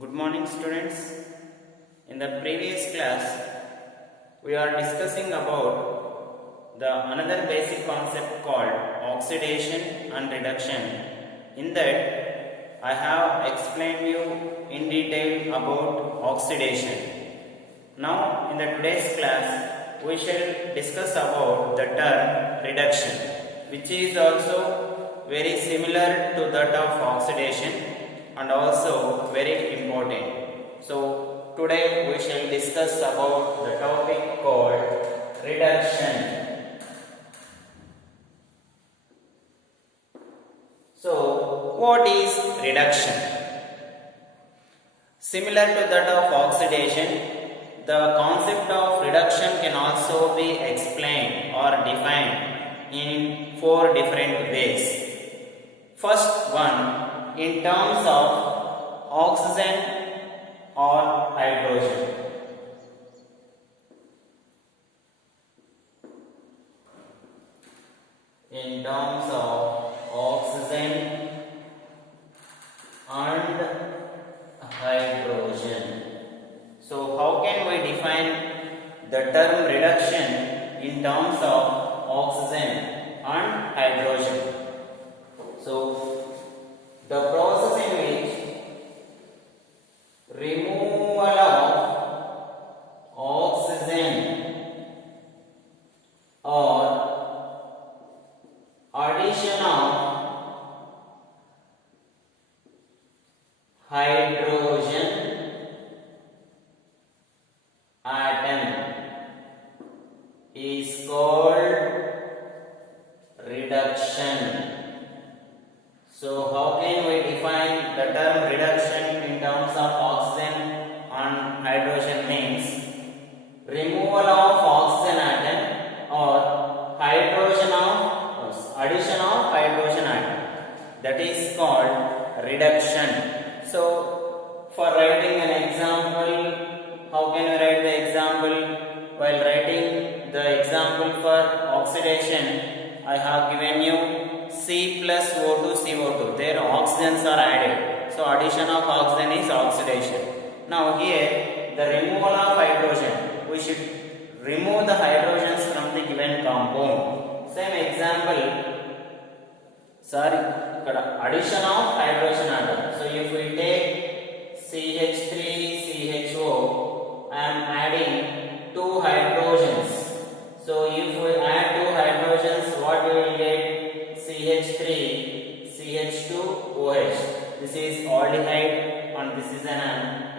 Good morning, students. In the previous class, we are discussing about the another basic concept called oxidation and reduction. In that, I have explained you in detail about oxidation. Now, in the today's class, we shall discuss about the term reduction, which is also very similar to that of oxidation and also very important. So today we shall discuss about the topic called reduction. So what is reduction? Similar to that of oxidation, the concept of reduction can also be explained or defined in four different ways. First one, in terms of oxygen or hydrogen. In terms of oxygen and hydrogen. So how can we define the term reduction in terms of oxygen and hydrogen? So the process in which removal of oxygen or addition of hydrogen atom is called reduction. So how can we define the term reduction in terms of oxygen and hydrogen? Means removal of oxygen atom or hydrogen of addition of hydrogen atom, that is called reduction. So for writing an example, how can we write the example? While writing the example for oxidation, I have given you C plus O2 CO2. Their oxygens are added. So addition of oxygen is oxidation. Now here the removal of hydrogen. We should remove the hydrogens from the given compound. Same example. Addition of hydrogen atom. So if we take CH3CHO, I am adding two hydrogens. So if we add two hydrogens, what we will get? CH3, CH2OH. This is aldehyde and this is an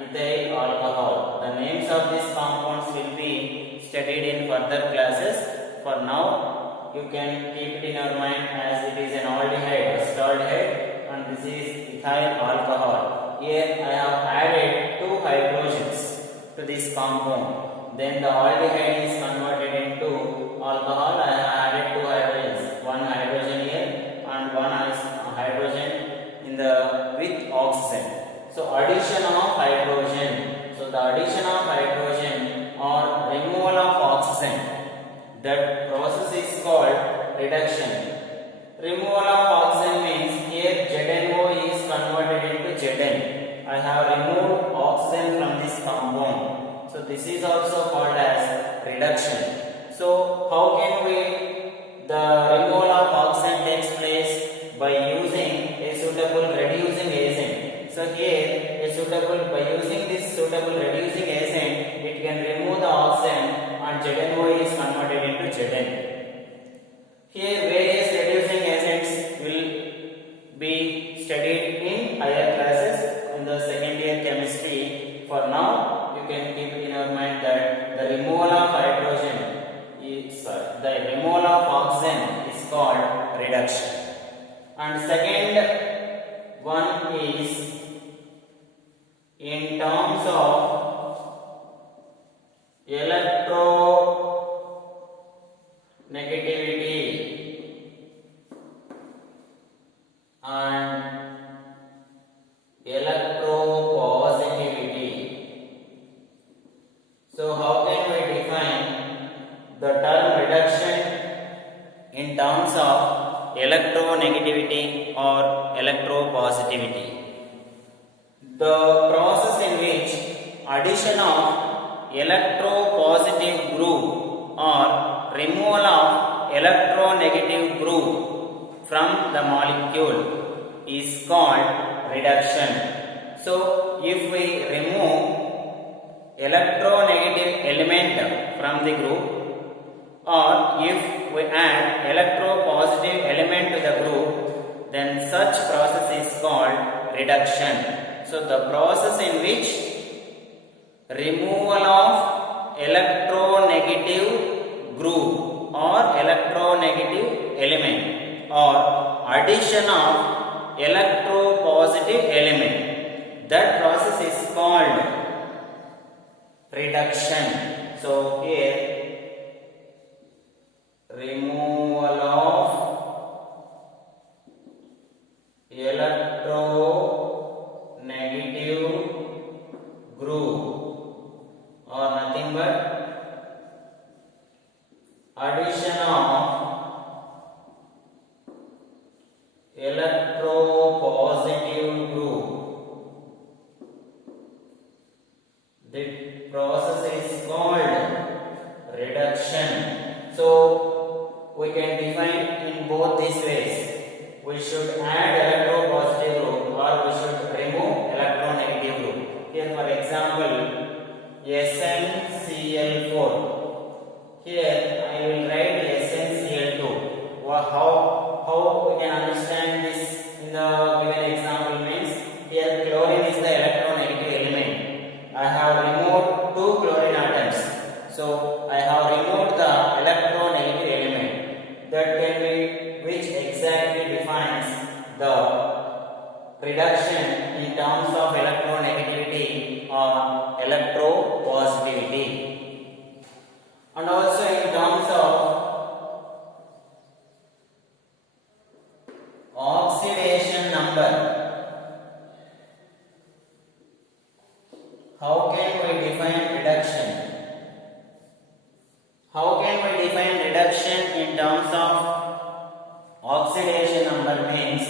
ethyl alcohol. The names of these compounds will be studied in further classes. For now, you can keep it in your mind as it is an aldehyde, acetaldehyde, and this is ethyl alcohol. Here I have added two hydrogens to this compound. Then the aldehyde is converted into alcohol. I have added two hydrogens. One hydrogen here and one hydrogen in the with oxygen. So addition of hydrogen. So the addition of hydrogen or removal of oxygen, that process is called reduction. Removal of oxygen means here ZNO is converted into Zn. I have removed oxygen from this compound. So this is also called as reduction. So how can we, the removal of oxygen takes place by using a suitable reducing agent. So here by using this suitable reducing agent, it can remove the oxygen and ZNO is converted into Zn. Here various reducing agents will be studied in higher classes in the second year chemistry. For now, you can keep it in your mind that the removal of hydrogen the removal of oxygen is called reduction. And second one is in terms of electronegativity and electropositivity. So how can we define the term reduction in terms of electronegativity or electropositivity? the process in which addition of electropositive group or removal of electronegative group from the molecule is called reduction. So if we remove electronegative element from the group, or if we add electropositive element to the group, then such process is called reduction. So the process in which removal of electronegative group or electronegative element or addition of electropositive element, that process is called reduction. So here removal of electronegative group or nothing but addition of electropositive group. The process is called reduction. So we can define in both these ways. We should add electropositive group or we should remove electronegative group. Here for example, SnCl4. Here I will write SnCl2. How we can understand this in the given example means, here chlorine is the electronegative element. I have removed 2 chlorine atoms. So I have removed the electronegative element. That can be which exactly defines the reduction in terms of electronegativity or electropositivity. And also in terms of oxidation number. How can we define reduction? How can we define reduction in terms of oxidation number? Means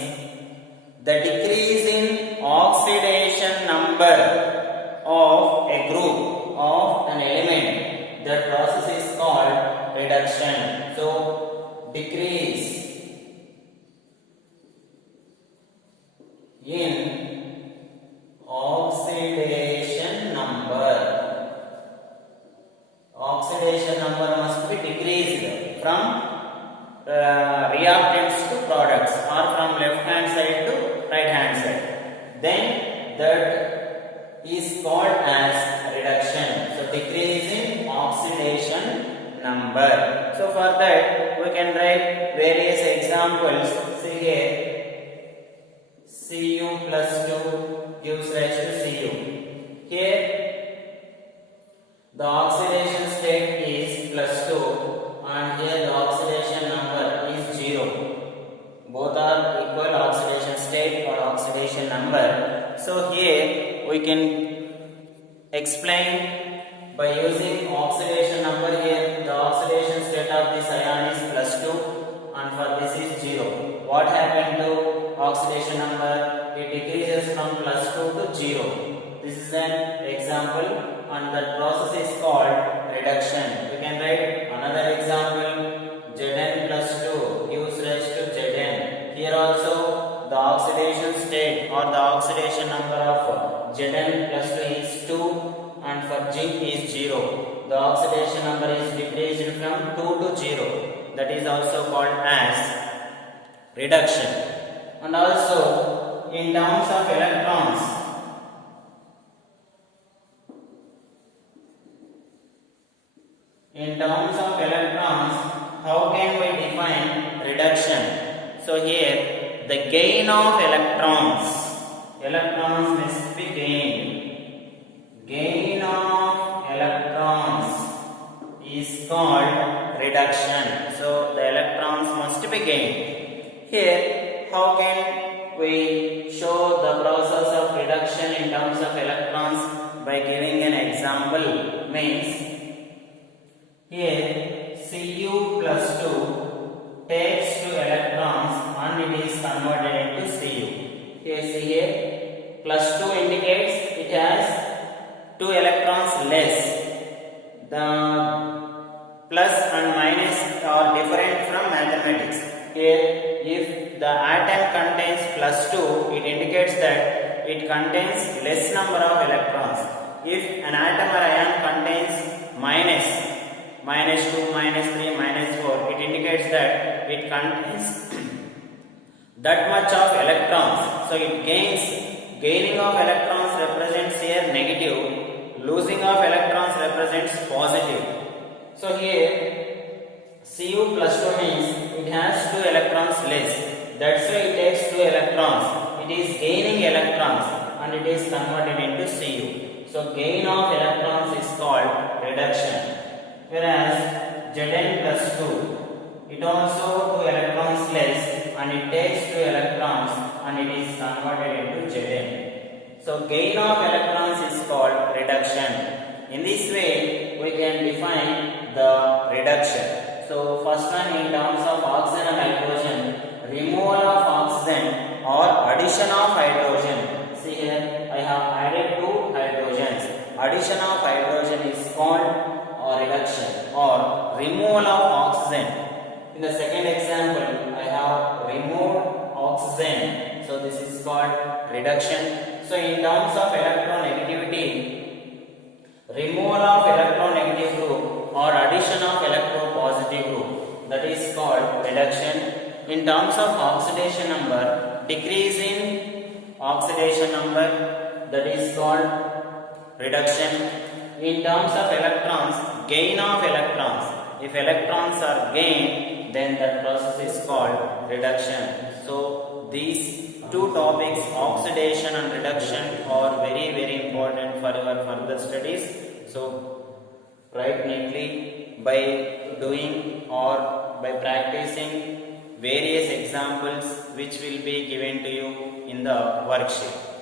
the decrease in oxidation number of a group of an element. That process is called reduction. So decrease in oxidation number. Oxidation number must be decreased from reactants to products or from left hand side to right hand side. Then that is called as reduction. So decrease in oxidation number. So for that we can write various examples. See here, Cu plus 2 gives rise to Cu. Here the oxidation state is plus 2 and here the oxidation number is 0. Both are equal oxidation state or oxidation number. So here we can explain by using oxidation number. Here the oxidation state of this ion is plus 2 and for this is 0. What happened to oxidation number? It decreases from plus 2 to 0. This is an example and that process is called reduction. We can write another example. Zn plus 2 gives rise to Zn. Here also the oxidation state or the oxidation number of Zn plus 2 is 2 and for G is 0. The oxidation number is decreased from 2 to 0. That is also called as reduction. And also in terms of electrons, how can we define reduction? So here the gain of electrons must be gained. Gain of electrons is called reduction. So the electrons must be gained. Here how can we show the process of reduction in terms of electrons? By giving an example. Means here Cu plus 2 takes 2 electrons and it is converted into Cu. Here see here plus 2 indicates 2 electrons less. The plus and minus are different from mathematics. Here, if the atom contains plus 2, it indicates that it contains less number of electrons. If an atom or ion contains minus 2, minus 3, minus 4, it indicates that it contains that much of electrons. So it gaining of electrons represents here negative, losing of electrons represents positive. So here Cu plus 2 means it has 2 electrons less. That's why it takes 2 electrons. It is gaining electrons and it is converted into Cu. So gain of electrons is called reduction. Whereas Zn plus 2, it also 2 electrons less and it takes 2 electrons and it is converted into Zn. So gain of electrons is called reduction. In this way we can define the reduction. So first one, in terms of oxygen and hydrogen, removal of oxygen or addition of hydrogen. See here I have added 2 hydrogens. Addition of hydrogen is called reduction or removal of oxygen. In the second example I have removed oxygen. So this is called reduction. So in terms of electronegativity, removal of electronegative group or addition of electropositive group, that is called reduction. In terms of oxidation number, decrease in oxidation number, that is called reduction. In terms of electrons, gain of electrons. If electrons are gained, then that process is called reduction. So these two topics, oxidation and reduction, are very very important for your further studies. So write neatly by doing or by practicing various examples which will be given to you in the worksheet.